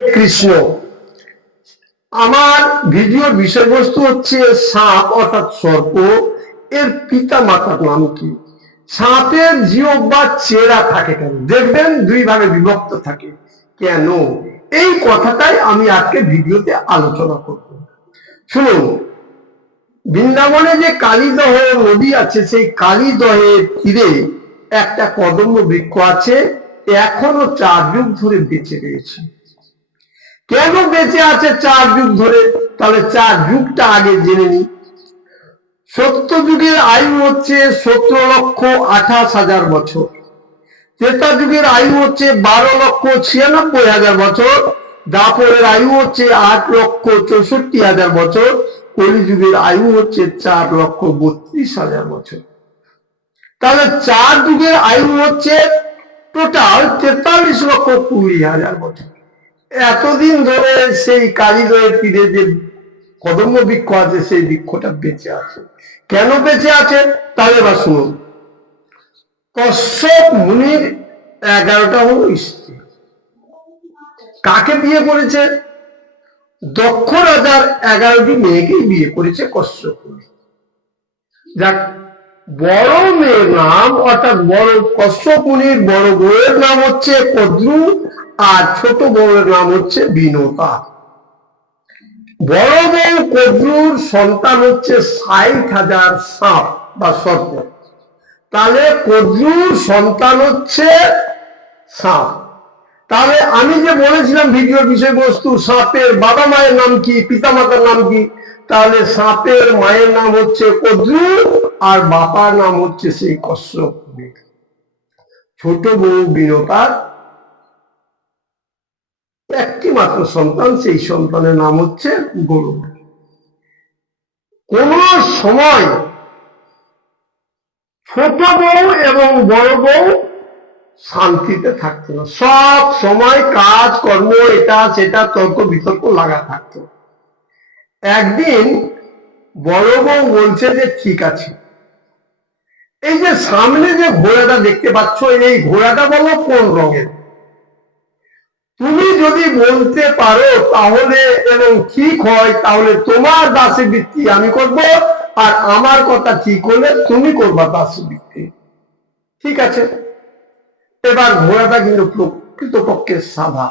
কৃষ্ণ। আমার ভিডিওর বিষয়বস্তু হচ্ছে সাপ অর্থাৎ সর্প, এর পিতা মাতার নাম কি? সাপের জিহ্বা বা চেরা থাকে কেন? দেখবেন দুই ভাগে বিভক্ত থাকে কেন? এই কথাটাই আমি আজকে ভিডিওতে আলোচনা করব। শুনুন, বৃন্দাবনে যে কালীদহ নদী আছে, সেই কালীদহের তীরে একটা কদম্ব বৃক্ষ আছে, এখনো 4 যুগ ধরে বেঁচে রয়েছে। কেন বেঁচে আছে 4 যুগ ধরে? তাহলে 4 যুগটা আগে জেনে নি। সত্য যুগের আয়ু হচ্ছে 17,28,000 বছর, ত্রেতা যুগের আয়ু হচ্ছে 12,96,000 বছর, দাপরের আয়ু হচ্ছে 8,64,000 বছর, কলিযুগের আয়ু হচ্ছে 4,32,000 বছর। তাহলে 4 যুগের আয়ু হচ্ছে টোটাল 43,20,000 বছর। এতদিন ধরে সেই কালীদহের তীরে যে কদম্ব বৃক্ষ আছে, সেই বৃক্ষটা বেঁচে আছে। কেন বেঁচে আছে? তাহলে এবার শুনুন। কশ্যপ মুনির 11টা হলো স্ত্রী। কাকে বিয়ে করেছে? দক্ষ রাজার 11টি মেয়েকেই বিয়ে করেছে কশ্যপ মুনি। যাক, বড় মেয়ের নাম অর্থাৎ বড় কশ্যপ মুনির বড় বউয়ের নাম হচ্ছে কদ্রু, আর ছোট বউয়ের নাম হচ্ছে বিনতা। বড় বউ কদ্রুর সন্তান হচ্ছে 60,000 সাপ বা সর্প। তাহলে কদ্রুর সন্তান হচ্ছে সাপ। তাহলে আমি যে বলেছিলাম ভিডিওর বিষয়বস্তু, সাপের বাবা মায়ের নাম কি, পিতা মাতার নাম কি? তাহলে সাপের মায়ের নাম হচ্ছে কদ্রু, আর বাবার নাম হচ্ছে সেই কশ্যপ। ছোট বউ বিনতার একটি মাত্র সন্তান, সেই সন্তানের নাম হচ্ছে গরু। কোন সময় ছোট বউ এবং বড় বউ শান্তিতে থাকতো না, সব সময় কাজ কর্ম এটা সেটা তর্ক বিতর্ক লাগা থাকতো। একদিন বড় বউ বলছে যে ঠিক আছে, এই যে সামনে যে ঘোড়াটা দেখতে পাচ্ছ, এই ঘোড়াটা বলো কোন রঙের? তুমি যদি বলতে পারো তাহলে এবং ঠিক হয়, তাহলে তোমার দাসী বৃত্তি আমি করব, আর আমার কথা ঠিক হলে তুমি করবা দাসী বৃত্তি। ঠিক আছে। এবার ঘোড়াটা কিন্তু প্রকৃতপক্ষে সাদা।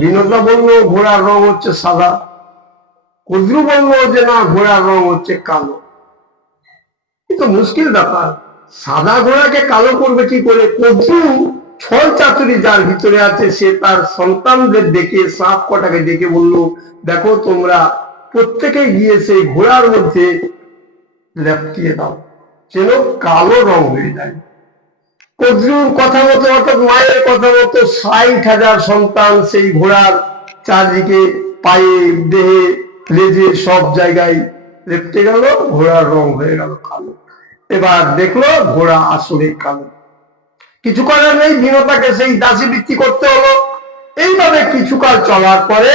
বিনোদা বলল ঘোড়ার রং হচ্ছে সাদা, কদ্রু বলল যে না, ঘোড়ার রং হচ্ছে কালো। কিন্তু মুশকিল ব্যাপার, সাদা ঘোড়াকে কালো করবে কি করে? কদ্রু ছল চাতুরি যার ভিতরে আছে, সে তার সন্তানদের ডেকে, সাপ কটাকে ডেকে বলল, দেখো তোমরা প্রত্যেকে গিয়ে সেই ঘোড়ার মধ্যে লেপটিয়ে দাও, যেন কালো রং হয়ে যায়। কদ্রুর কথা মতো অর্থাৎ মায়ের কথা মতো 60,000 সন্তান সেই ঘোড়ার চারদিকে, পায়ে, দেহে, লেজে সব জায়গায় লেপটে গেল, ঘোড়ার রং হয়ে গেল কালো। এবার দেখলো ঘোড়া আসলে কালো। কিছু করার নেই, বিনতাকে সেই দাসী বৃত্তি করতে হলো। এইভাবে কিছুকাল চলার পরে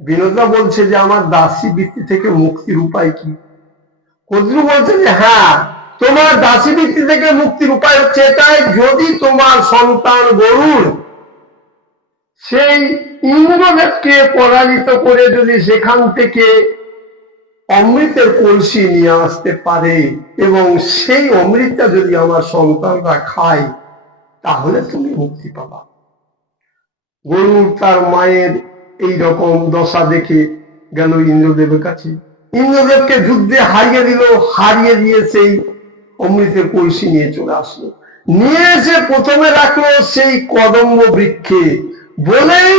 বিনোদা বলছে যে আমার দাসী বৃত্তি থেকে মুক্তির উপায় কি? কদ্রু বলছে যে হ্যাঁ, তোমার দাসী বৃত্তি থেকে মুক্তির উপায় হচ্ছে এটাই, যদি তোমার সন্তান গরুর সেই ইন্দ্রদেবকে পরাজিত করে যদি সেখান থেকে অমৃতের কলসি নিয়ে আসতে পারে এবং সেই অমৃতটা যদি আমার সন্তানরা খায়, তাহলে তুমি মুক্তি পাবা। গরুর তার মায়ের এই রকম দশা দেখে গেল ইন্দ্রদেবের কাছে, ইন্দ্রদেবকে যুদ্ধে হারিয়ে দিল, হারিয়ে দিয়ে সেই অমৃতের কলসি নিয়ে চলে আসলো, নিয়ে এসে প্রথমে রাখলো সেই কদম্ব বৃক্ষে, বলেই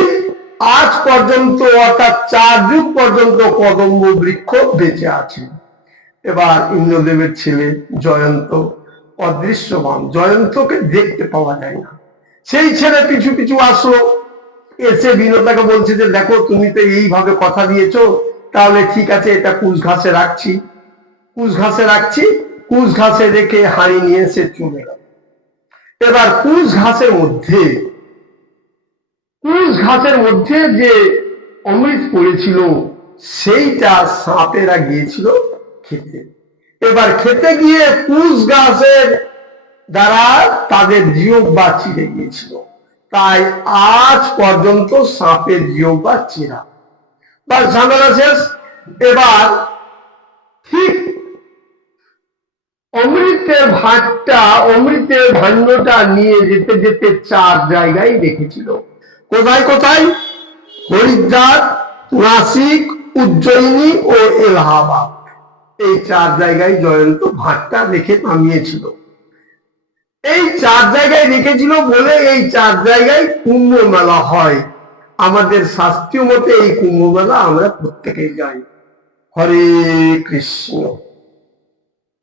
আজ পর্যন্ত অর্থাৎ 4 যুগ পর্যন্ত কদম্ব বৃক্ষ বেঁচে আছে। এবার ইন্দ্রদেবের ছেলে জয়ন্ত অদৃশ্যমান, জয়ন্তকে দেখতে পাওয়া যায় না, সেই ছেলে পিছু পিছু আসলো, এসে বিনতাকে বলছে যে দেখো তুমি তো এইভাবে কথা দিয়েছো, তাহলে ঠিক আছে, এটা কুশ ঘাসে রাখছি, কুশ ঘাসে রাখছি। কুশ ঘাসে রেখে হাঁড়ি নিয়ে এসে চলে গেল। এবার কুশ ঘাসের মধ্যে যে অমৃত পড়েছিল, সেইটা সাপেরা গিয়েছিল খেতে। এবার খেতে গিয়ে কুশ ঘাসের দ্বারা তাদের জিহ্বা চিড়ে গিয়েছিল। তাই আজ পর্যন্ত সাপের জিহ্বা চেরা। বা ঝামেলা শেষ। এবার ঠিক অমৃতের ভাণ্ডটা নিয়ে যেতে যেতে 4 জায়গায় রেখেছিল। কোথায় কোথায়? হরিদ্বার, নাসিক, উজ্জয়িনী ও এলাহাবাদ। এই 4 জায়গায় জয়ন্ত ভাঁড়টা রেখে নামিয়েছিল। এই 4 জায়গায় রেখেছিল বলে এই 4 জায়গায় কুম্ভ মেলা হয়। আমাদের শাস্ত্রীয় মতে এই কুম্ভ মেলা আমরা প্রত্যেকেই যাই। হরে কৃষ্ণ।